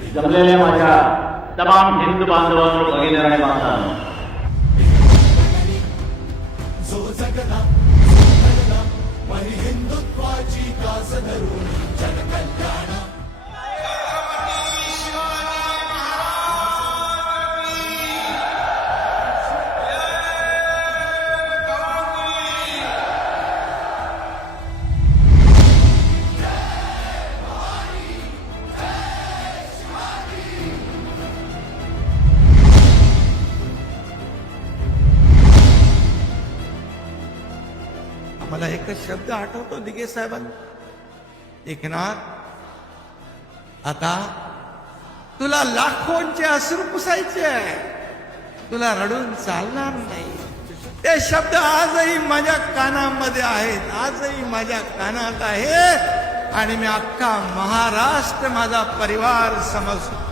माझ्या तमाम हिंदू बांधवांनो भगिनी मला एकच शब्द आठवतो दिगे साहेबांना. एकनाथ आता तुला लाखोंचे अश्रू पुसायचे आहे. तुला रडून चालणार नाही. ते शब्द आजही माझ्या कानामध्ये आहेत. आजही माझ्या कानात आहे. आणि मी अख्खा महाराष्ट्र माझा परिवार समजतो.